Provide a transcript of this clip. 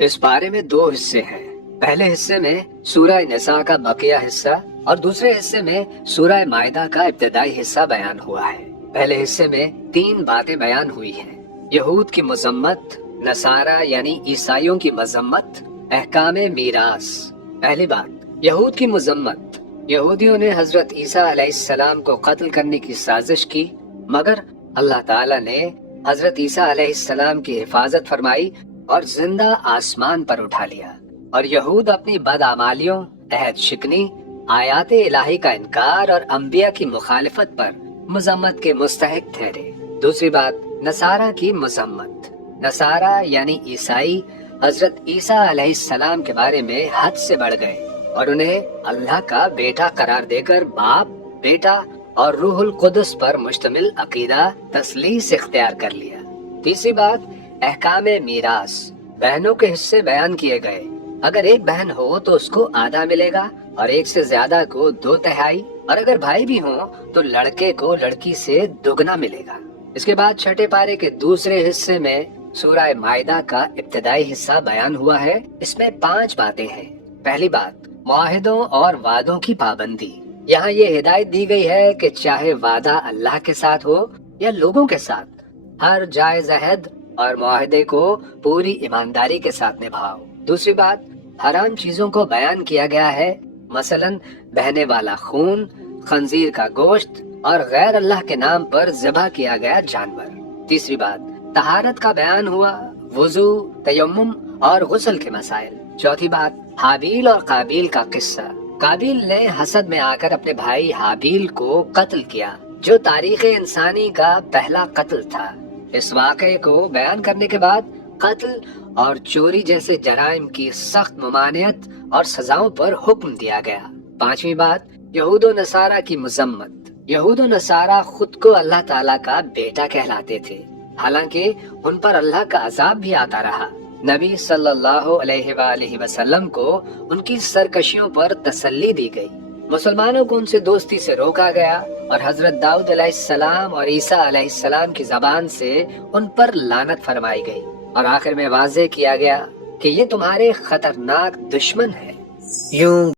اس بارے میں دو حصے ہیں۔ پہلے حصے میں سورہ نساء کا بقیہ حصہ اور دوسرے حصے میں سورہ مائدہ کا ابتدائی حصہ بیان ہوا ہے۔ پہلے حصے میں 3 باتیں بیان ہوئی ہیں: یہود کی مذمت، نصارہ یعنی عیسائیوں کی مذمت، احکام میراث۔ پہلی بات، یہود کی مذمت۔ یہودیوں نے حضرت عیسیٰ علیہ السلام کو قتل کرنے کی سازش کی، مگر اللہ تعالیٰ نے حضرت عیسیٰ علیہ السلام کی حفاظت فرمائی اور زندہ آسمان پر اٹھا لیا۔ اور یہود اپنی بدعمالیوں، عہد شکنی، آیات الہی کا انکار اور انبیاء کی مخالفت پر مذمت کے مستحق ٹھہرے۔ دوسری بات، نصارہ کی مذمت۔ نصارہ یعنی عیسائی حضرت عیسیٰ علیہ السلام کے بارے میں حد سے بڑھ گئے اور انہیں اللہ کا بیٹا قرار دے کر باپ، بیٹا اور روح القدس پر مشتمل عقیدہ تثلیث اختیار کر لیا۔ تیسری بات، احکام میراث۔ بہنوں کے حصے بیان کیے گئے۔ اگر ایک بہن ہو تو اس کو آدھا ملے گا اور ایک سے زیادہ کو 2/3، اور اگر بھائی بھی ہوں تو لڑکے کو لڑکی سے دگنا ملے گا۔ اس کے بعد چھٹے پارے کے دوسرے حصے میں سورہ مائدہ کا ابتدائی حصہ بیان ہوا ہے۔ اس میں 5 باتیں ہیں۔ پہلی بات، معاہدوں اور وعدوں کی پابندی۔ یہاں یہ ہدایت دی گئی ہے کہ چاہے وعدہ اللہ کے ساتھ ہو یا لوگوں کے ساتھ، ہر جائز عہد اور معاہدے کو پوری ایمانداری کے ساتھ نبھاؤ۔ دوسری بات، حرام چیزوں کو بیان کیا گیا ہے، مثلاً بہنے والا خون، خنزیر کا گوشت اور غیر اللہ کے نام پر ذبح کیا گیا جانور۔ تیسری بات، طہارت کا بیان ہوا، وضو، تیمم اور غسل کے مسائل۔ چوتھی بات، حابیل اور قابیل کا قصہ۔ قابیل نے حسد میں آ کر اپنے بھائی حابیل کو قتل کیا، جو تاریخ انسانی کا پہلا قتل تھا۔ اس واقعے کو بیان کرنے کے بعد قتل اور چوری جیسے جرائم کی سخت ممانعت اور سزاؤں پر حکم دیا گیا۔ پانچویں بات، یہود و نصارہ کی مذمت۔ یہود و نصارہ خود کو اللہ تعالیٰ کا بیٹا کہلاتے تھے، حالانکہ ان پر اللہ کا عذاب بھی آتا رہا۔ نبی صلی اللہ علیہ وآلہ وسلم کو ان کی سرکشیوں پر تسلی دی گئی، مسلمانوں کو ان سے دوستی سے روکا گیا اور حضرت داؤد علیہ السلام اور عیسیٰ علیہ السلام کی زبان سے ان پر لعنت فرمائی گئی، اور آخر میں واضح کیا گیا کہ یہ تمہارے خطرناک دشمن ہے۔ یوں